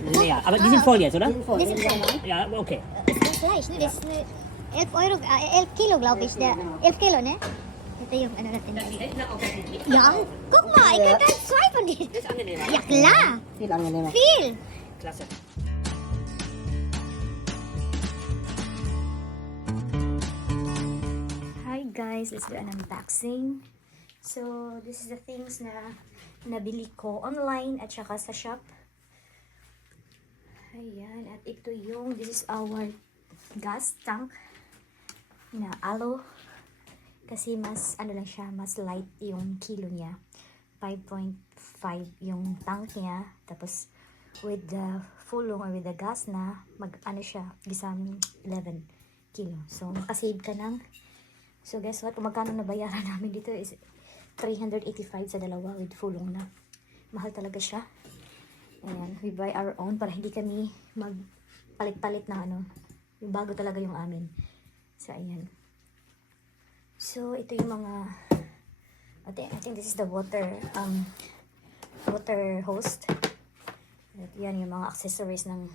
Ja, aber die sind voll jetzt, oder? Die sind voll. Ja, okay. Das Fleisch, ne? Das ist 11 Euro, 11 Kilo, glaube ich. 11 Kilo, ne? Ito yung ano natin. Ja, guck mal, ich kann gleich zwei von denen. Das ist angenehmer. Ja, klar. Viel angenehmer. Viel. Klasse. Hi guys, let's do an unboxing. So, this is the things na nabili ko online at saka sa shop. Ayan, at ito yung, this is our gas tank na aloe. Kasi mas, ano lang siya, mas light yung kilo niya. 5.5 yung tank niya. Tapos, with the fulong or with the gas na, ano siya, gisang 11 kilo. So, makasave ka ng, so guess what, kung magkano nabayaran namin dito is 385 sa dalawa with fulong na. Mahal talaga siya. Ayan, we buy our own para hindi kami magpalit-palit ng ano. Yung bago talaga yung amin. So, ayan. So, ito yung mga, I think this is the water hose. At yan yung mga accessories ng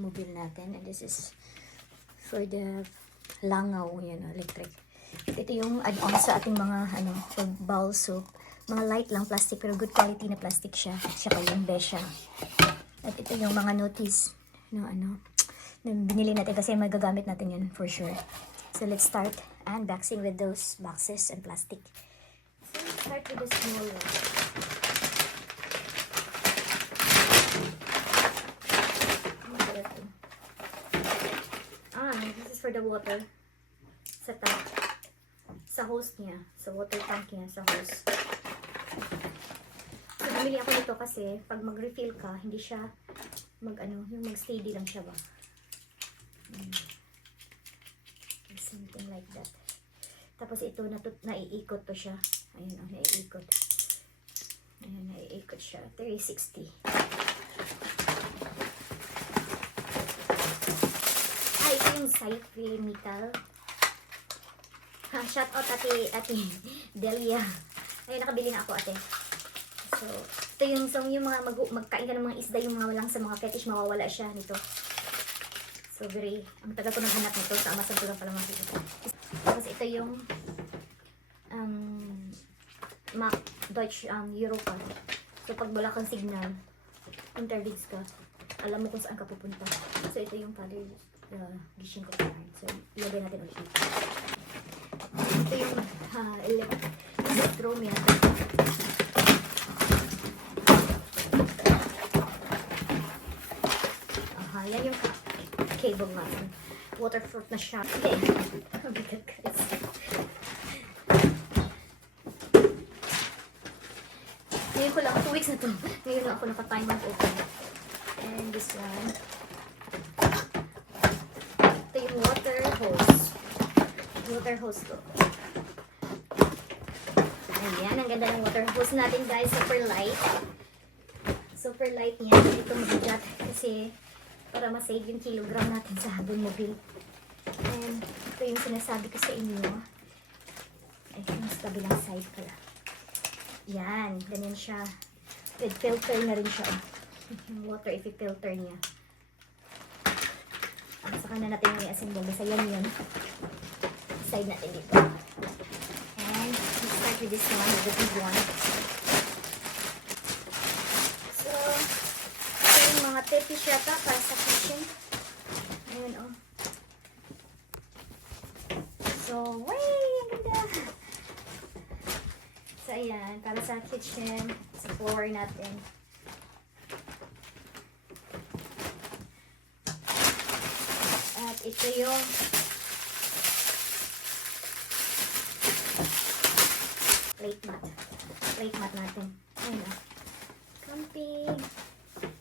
mobile natin. And this is for the langaw, yan, electric. At ito yung add-on sa ating mga, bowl soap. Mga light lang plastic, pero good quality na plastic siya. Saka yung besha. At ito yung mga notice na na binili natin kasi magagamit natin yan for sure. So let's start unboxing with those boxes and plastic. So let's start with the small one. This is for the water sa tank. Sa hose niya. Sa water tank niya. Sa hose. So, bumili ako nito kasi pag mag-refill ka, hindi siya yung mag-steady lang siya ba. Something like that. Tapos ito, naiikot to siya. Ayan, naiikot. Ayan, naiikot siya. 360. Ito yung Sci-Fi Metal. Shout out ate Delia. Ayun, nakabili na ako ate. So, ito yung mga magkain ka ng mga isda, yung mga walang sa mga fetish, mawawala siya nito. So, ang tagal ko naghanap nito sa Amazon ko lang pala makikita. Tapos ito yung Mac Deutsch Europa. So, pag wala kang signal, interdigs ka, alam mo kung saan ka pupunta. So, ito yung color gising ko pa. So, ilagay natin ulit dito. Ito yung electrum yan. Yan yung cable natin. Waterproof na siya. Okay. Oh my God, guys. Ngayon ko lang, 2 weeks na to. Ngayon lang ako naka-time out open. And this one. Ito yung water hose. Water hose ko. Ayan, ang ganda ng water hose natin guys. Super light. Super light niya. Ito mabigat kasi para ma-save yung kilogram natin sa habon mobile. And ito yung sinasabi ko sa inyo. Ay, mas kabilang side pala. Yan, ganyan siya. With filter na rin siya. Yung water, i-filter niya. Saka na natin yung i-assemble. Basta yan yun. Side natin dito. And let's start with this one, with the big one. So, ito yung mga fetish yata para sa kitchen. Ayun, oh. So, way! Ang ganda! So, ayan. Para sa kitchen, sa floor natin. At ito yung plate mat natin. Ayun na. Camping.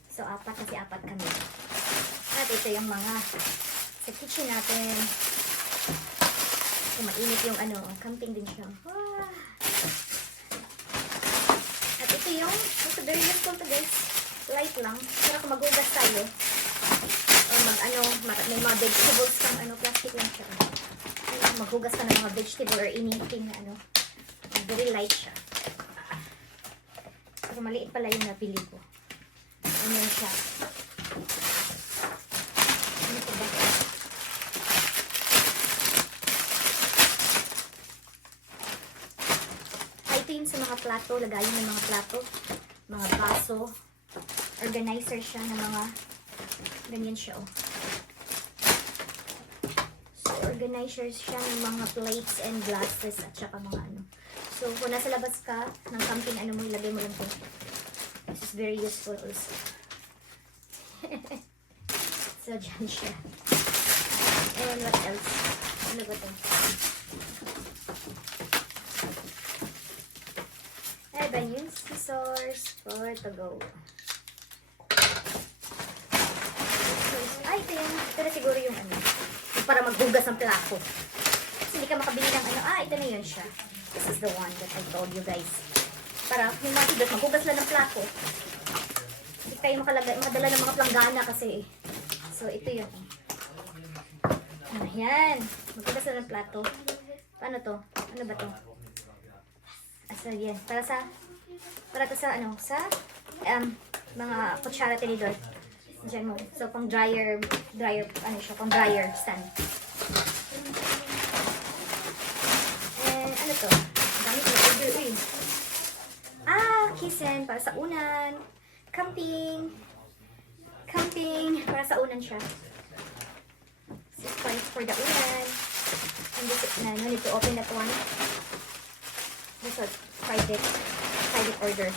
So, apat kasi apat kami. At ito yung mga sa kitchen natin. So, mainit yung camping din siya. Ah. At ito yung, very useful to guys. Light lang. Pero kung magugas tayo, or may mga vegetables kang plastic lang siya. Maghugas ka ng mga vegetable or anything na very light siya. Pero maliit pala yung napili ko. Ganyan siya. Ano ito ba? Ito yung sa mga plato. Lagayin ng mga plato. Mga baso. Organizer siya ng mga ganyan siya, oh. So, organizer siya ng mga plates and glasses at saka mga ano. So, kung nasa labas ka ng camping, ano mo, ilagay mo lang ito. This is very useful also. So, dyan siya. And what else? Ano ba ito? Ay, ba yun? Scissors for to go. Ay, ito na siguro yung ano. Yung para maghugas ng plato. Kasi hindi ka makabili ng ano. Ah, ito na yun siya. This is the one that I told you guys. Para yung mga higos, maghugas lang ng plato. Hindi kayo makadala ng mga planggana kasi. So, ito yun. Ayan. Maghugas lang ng plato. Paano to? Ano ba to? So, yan. Para to sa ano, sa mga kutsara tinidor. Diyan mo. So, pang dryer, ano siya, pang dryer stand. And, ano to? Dami ko order, eh. Ah, kitchen, para sa unan. Camping, para sa unan siya. This is for the unan. And this is, no need to open that one. This was private order.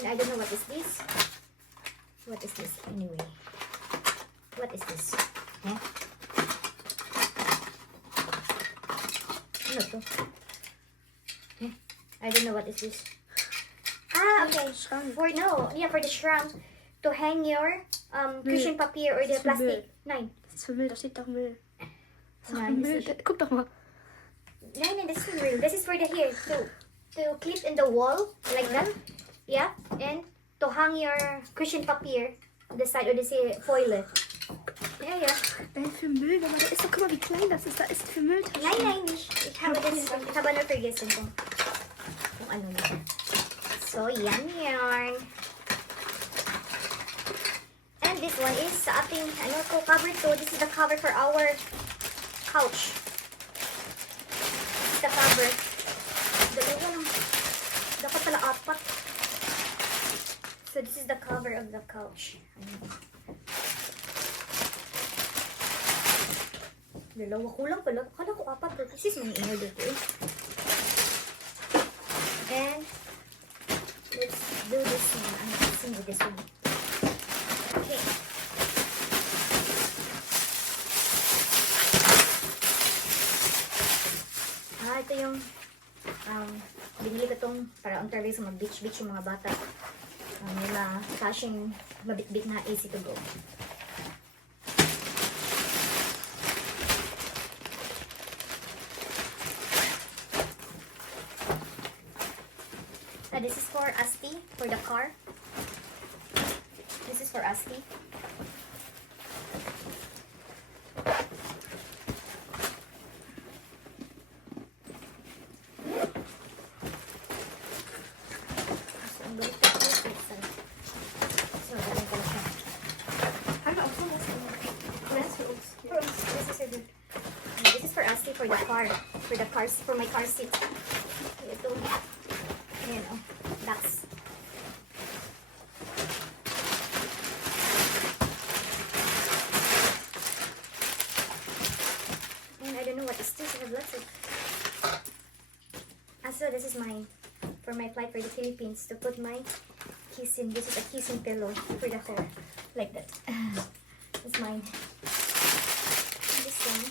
And I don't know what is this. What is this anyway? What is this? Eh? Ano to? Eh? I don't know what is this. Ah, okay. For the shrunk. To hang your cushion papier or the plastic. Nein. Das ist für Müll, da steht doch Müll. Das ist doch Nein, Müll. Guck doch mal. Nein, this is real. This is for the hair to clip in the wall like that. Yeah, and to hang your cushion papier on the side or the foil. Ja. Für Müll, aber da ist doch, guck mal, wie klein das ist. Da ist für Müll. Nein, nicht. Ich habe nur vergessen kung ano na. So, yan. And this one is sa ating, cover to. This is the cover for our couch. This is the cover. Dalawa lang. Dapat pala 4. So, this is the cover of the couch. Dalawa kulang pala. Kala ko 4. This is my in-order ko eh. And, let's do this one. I'm mixing with this one. Okay. Ito yung binili ko itong para on travel sa mag-beach yung mga bata. May caching mabit-bit na easy to go. This is for Asti, for the car. This is for Asti. This is for Asti, for the car. For my car seat. Ito. Ayan, oh. That's. And I don't know what is this. I have lots of. So this is mine. For my flight for the Philippines. To put my kissing. This is a kissing pillow for the whole. Like that. It's mine. And this one.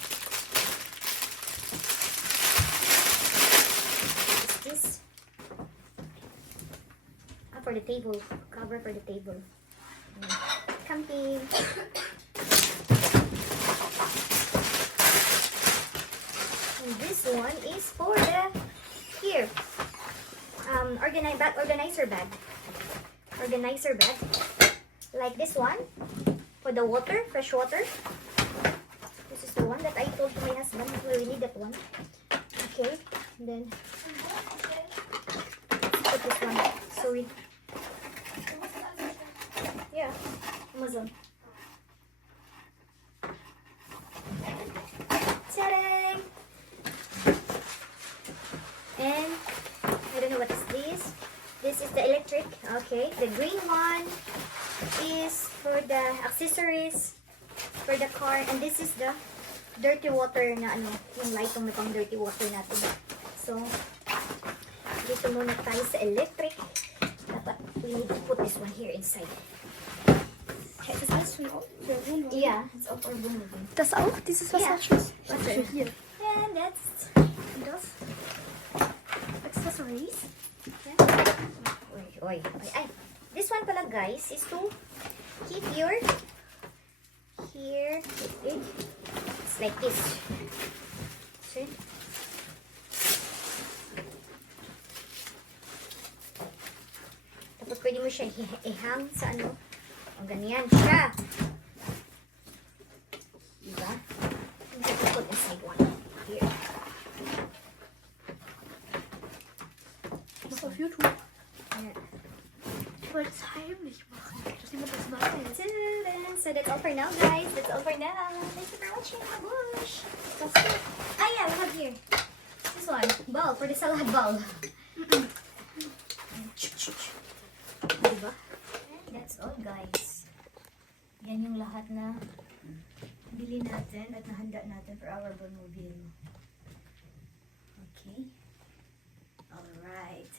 This for the table, cover for the table. Camping. And this one is for the here. Organizer bag. Like this one for the water, fresh water. This is the one that I told my husband we need that one. Okay, and then put this one. So Amazon. Ta-da! And I don't know what is this. This is the electric. Okay. The green one is for the accessories for the car. And this is the dirty water na ano, yung light may pang dirty water natin. So, dito muna tayo sa electric. Dapat we need to put this one here inside. Ist das alles schon auf? Der Wohnwagen? Yeah, it's all for removing. Das auch? Dieses Wasserschuss? Yeah. Wasser. Hier. And that's Und das? Accessories? Oy. Ay. This one pala guys is to keep your here. It's like this. See? Tapos pwede mo siya i-hang sa ano. O ganyan siya. Diba? You have to put inside one. Here. Das auf YouTube. Yeah. Ich wollte es heimlich machen, dass niemand das weiß. So that's all for now, guys. That's all for now. Thank you for watching my bush. Ah, yeah, we have here. This one. Ball. For the salad ball. Diba? That's all, guys. Yan yung lahat na bili natin at nahanda natin for our Bonmobile. Okay. Alright.